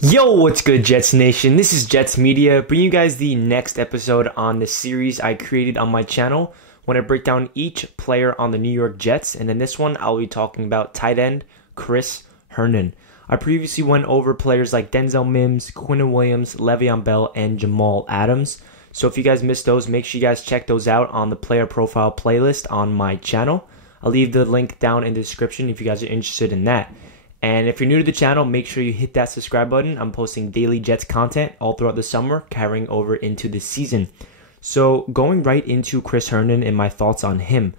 Yo, what's good, Jets Nation? This is Jets Media, bringing you guys the next episode on the series I created on my channel when I break down each player on the New York Jets. And in this one, I'll be talking about tight end Chris Herndon. I previously went over players like Denzel Mims, Quinnen Williams, Le'Veon Bell, and Jamal Adams. So if you guys missed those, make sure you guys check those out on the player profile playlist on my channel. I'll leave the link down in the description if you guys are interested in that. And if you're new to the channel, make sure you hit that subscribe button. I'm posting daily Jets content all throughout the summer, carrying over into the season. So going right into Chris Herndon and my thoughts on him.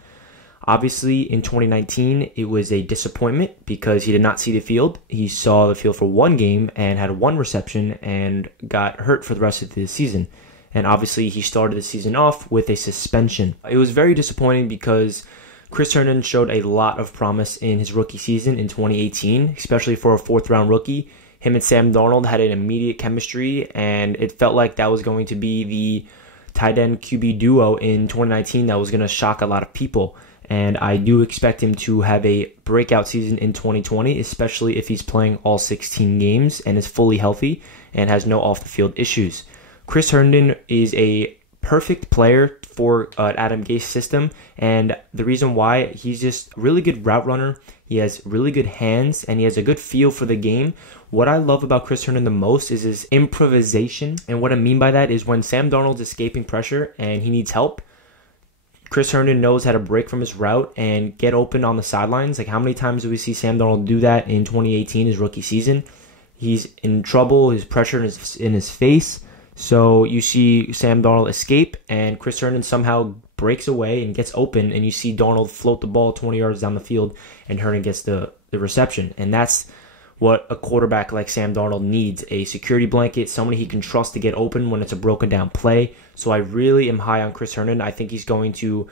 Obviously, in 2019, it was a disappointment because he did not see the field. He saw the field for one game and had one reception and got hurt for the rest of the season. And obviously, he started the season off with a suspension. It was very disappointing because Chris Herndon showed a lot of promise in his rookie season in 2018, especially for a fourth-round rookie. Him and Sam Darnold had an immediate chemistry, and it felt like that was going to be the tight end QB duo in 2019 that was going to shock a lot of people. And I do expect him to have a breakout season in 2020, especially if he's playing all 16 games and is fully healthy and has no off-the-field issues. Chris Herndon is a perfect player for Adam Gase's system, and the reason why, he's just a really good route runner. He has really good hands, and he has a good feel for the game. What I love about Chris Herndon the most is his improvisation, and what I mean by that is when Sam Darnold's escaping pressure and he needs help, Chris Herndon knows how to break from his route and get open on the sidelines. Like, how many times do we see Sam Darnold do that in 2018, his rookie season? He's in trouble, his pressure is in his face. So you see Sam Darnold escape, and Chris Herndon somehow breaks away and gets open, and you see Darnold float the ball 20 yards down the field, and Herndon gets the reception. And that's what a quarterback like Sam Darnold needs, a security blanket, somebody he can trust to get open when it's a broken down play. So I really am high on Chris Herndon. I think he's going to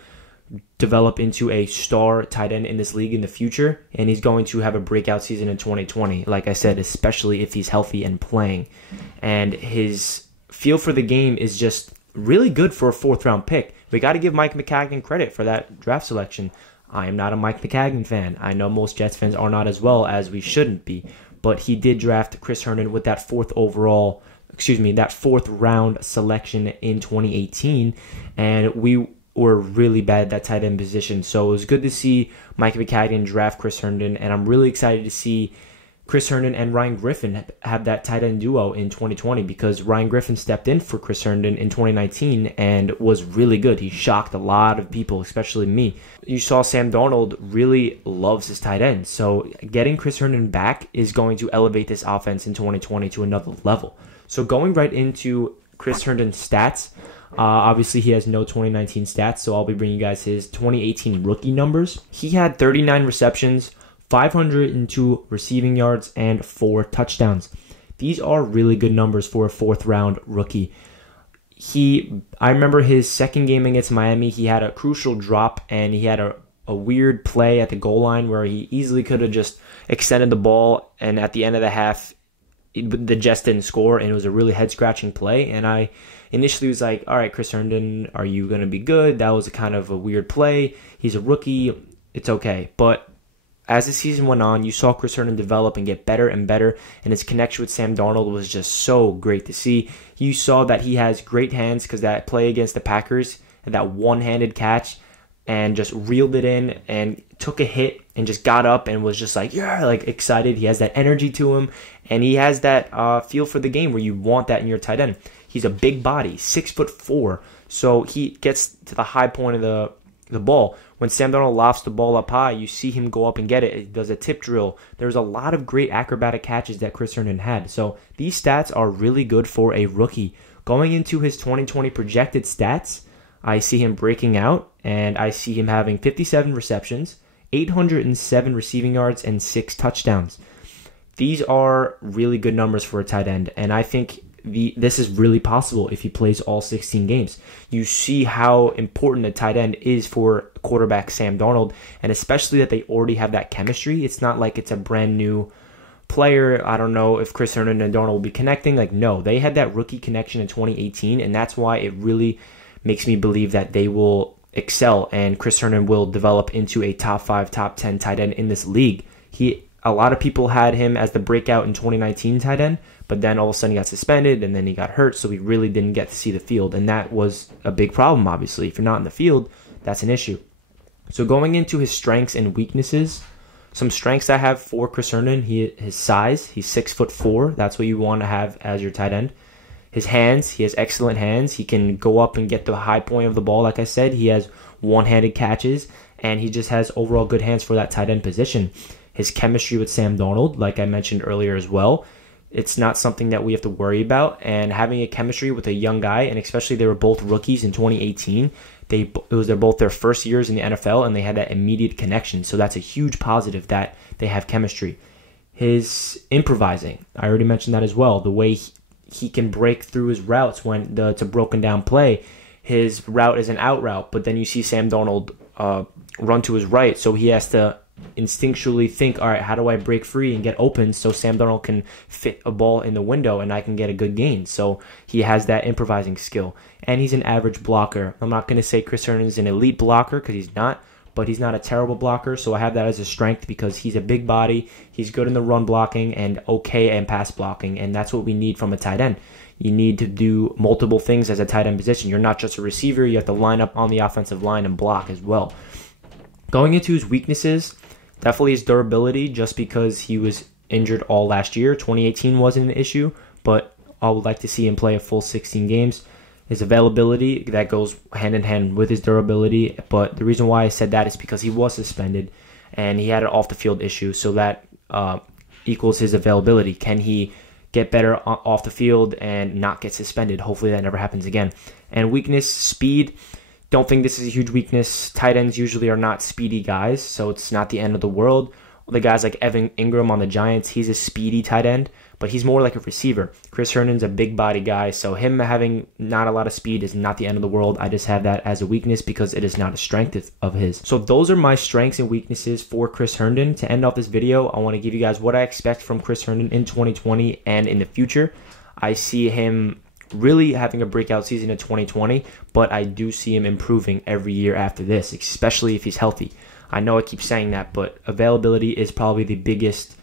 develop into a star tight end in this league in the future, and he's going to have a breakout season in 2020, like I said, especially if he's healthy and playing. And his feel for the game is just really good for a fourth-round pick. We got to give Mike Maccagnan credit for that draft selection. I am not a Mike Maccagnan fan. I know most Jets fans are not, as well as we shouldn't be. But he did draft Chris Herndon with that fourth round selection in 2018, and we were really bad at that tight end position. So it was good to see Mike Maccagnan draft Chris Herndon, and I'm really excited to see Chris Herndon and Ryan Griffin have that tight end duo in 2020, because Ryan Griffin stepped in for Chris Herndon in 2019 and was really good. He shocked a lot of people, especially me. You saw Sam Darnold really loves his tight end. So getting Chris Herndon back is going to elevate this offense in 2020 to another level. So going right into Chris Herndon's stats, obviously he has no 2019 stats, so I'll be bringing you guys his 2018 rookie numbers. He had 39 receptions, 502 receiving yards, and 4 touchdowns. These are really good numbers for a fourth-round rookie. I remember his second game against Miami, he had a crucial drop, and he had a weird play at the goal line where he easily could have just extended the ball, and at the end of the half, the Jets didn't score, and it was a really head-scratching play. And I initially was like, all right, Chris Herndon, are you going to be good? That was a kind of a weird play. He's a rookie. It's okay. But as the season went on, you saw Chris Herndon develop and get better and better, and his connection with Sam Darnold was just so great to see. You saw that he has great hands, because that play against the Packers and that one-handed catch, and just reeled it in and took a hit and just got up and was just like, yeah, like excited. He has that energy to him, and he has that feel for the game where you want that in your tight end. He's a big body, 6'4", so he gets to the high point of the ball. When Sam Darnold lofts the ball up high, you see him go up and get it. He does a tip drill. There's a lot of great acrobatic catches that Chris Herndon had. So these stats are really good for a rookie. Going into his 2020 projected stats, I see him breaking out, and I see him having 57 receptions, 807 receiving yards, and 6 touchdowns. These are really good numbers for a tight end, and I think this is really possible if he plays all 16 games. You see how important a tight end is for quarterback Sam Darnold, and especially that they already have that chemistry. It's not like it's a brand new player. I don't know if Chris Herndon and Darnold will be connecting. Like, no, they had that rookie connection in 2018, and that's why it really makes me believe that they will excel, and Chris Herndon will develop into a top 5, top 10 tight end in this league. A lot of people had him as the breakout in 2019 tight end, But then all of a sudden he got suspended, and then he got hurt, so he really didn't get to see the field. And that was a big problem, obviously. If you're not in the field, that's an issue. So going into his strengths and weaknesses, some strengths I have for Chris Herndon, his size. He's 6'4". That's what you want to have as your tight end. His hands, he has excellent hands. He can go up and get the high point of the ball, like I said. He has one-handed catches, and he just has overall good hands for that tight end position. His chemistry with Sam Darnold, like I mentioned earlier as well, it's not something that we have to worry about. And having a chemistry with a young guy, and especially they were both rookies in 2018, they're both their first years in the NFL, and they had that immediate connection. So that's a huge positive that they have chemistry. His improvising, I already mentioned that as well. The way he can break through his routes when it's a broken down play. His route is an out route, but then you see Sam Darnold run to his right, so he has to instinctually think, all right, how do I break free and get open so Sam Darnold can fit a ball in the window and I can get a good gain? So he has that improvising skill. And he's an average blocker. I'm not going to say Chris Herndon is an elite blocker because he's not, but he's not a terrible blocker. So I have that as a strength because he's a big body. He's good in the run blocking and okay in pass blocking, and that's what we need from a tight end. You need to do multiple things as a tight end position. You're not just a receiver. You have to line up on the offensive line and block as well. Going into his weaknesses, definitely his durability, just because he was injured all last year. 2018 wasn't an issue, but I would like to see him play a full 16 games. His availability, that goes hand in hand with his durability, but the reason why I said that is because he was suspended and he had an off-the-field issue, so that equals his availability. Can he get better off the field and not get suspended? Hopefully that never happens again. And weakness, speed. Don't think this is a huge weakness. Tight ends usually are not speedy guys, so it's not the end of the world. The guys like Evan Ingram on the Giants, he's a speedy tight end, but he's more like a receiver. Chris Herndon's a big body guy, so him having not a lot of speed is not the end of the world. I just have that as a weakness because it is not a strength of his. So those are my strengths and weaknesses for Chris Herndon. To end off this video, I want to give you guys what I expect from Chris Herndon in 2020 and in the future. I see him really having a breakout season in 2020, but I do see him improving every year after this, especially if he's healthy. I know I keep saying that, but availability is probably the biggest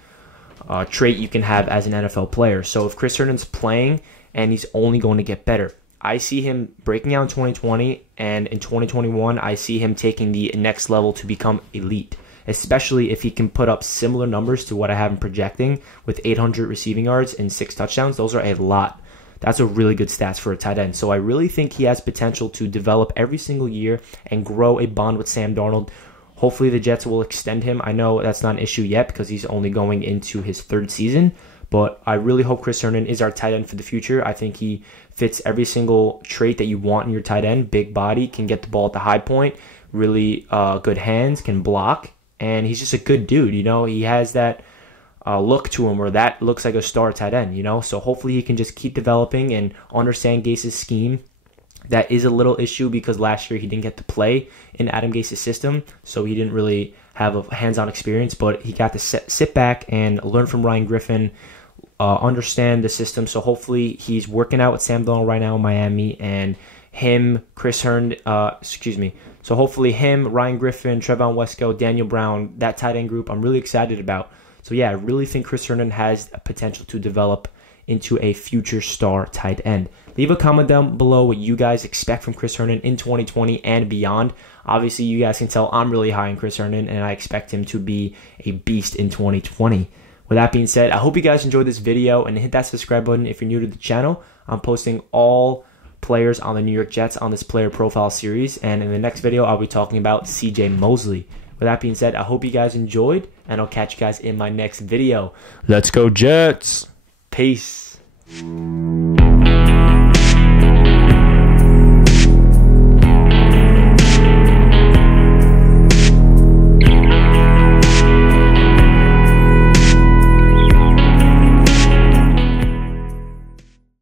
trait you can have as an NFL player. So if Chris Herndon's playing and he's only going to get better, I see him breaking out in 2020, and in 2021, I see him taking the next level to become elite, especially if he can put up similar numbers to what I have him projecting with 800 receiving yards and 6 touchdowns. Those are a lot. That's a really good stats for a tight end. So I really think he has potential to develop every single year and grow a bond with Sam Darnold. Hopefully the Jets will extend him. I know that's not an issue yet because he's only going into his 3rd season, but I really hope Chris Herndon is our tight end for the future. I think he fits every single trait that you want in your tight end. Big body, can get the ball at the high point, really good hands, can block, and he's just a good dude. You know, he has that look to him where that looks like a star tight end, you know? So hopefully he can just keep developing and understand Gase's scheme. That is a little issue because last year he didn't get to play in Adam Gase's system, so he didn't really have a hands-on experience, but he got to sit back and learn from Ryan Griffin, understand the system. So hopefully he's working out with Sam Darnold right now in Miami, and him, Chris Herndon, So hopefully him, Ryan Griffin, Trevon Wesco, Daniel Brown, that tight end group, I'm really excited about. So yeah, I really think Chris Herndon has a potential to develop into a future star tight end. Leave a comment down below what you guys expect from Chris Herndon in 2020 and beyond. Obviously, you guys can tell I'm really high on Chris Herndon, and I expect him to be a beast in 2020. With that being said, I hope you guys enjoyed this video, and hit that subscribe button if you're new to the channel. I'm posting all players on the New York Jets on this player profile series, and in the next video, I'll be talking about CJ Mosley. With that being said, I hope you guys enjoyed, and I'll catch you guys in my next video. Let's go Jets! Peace.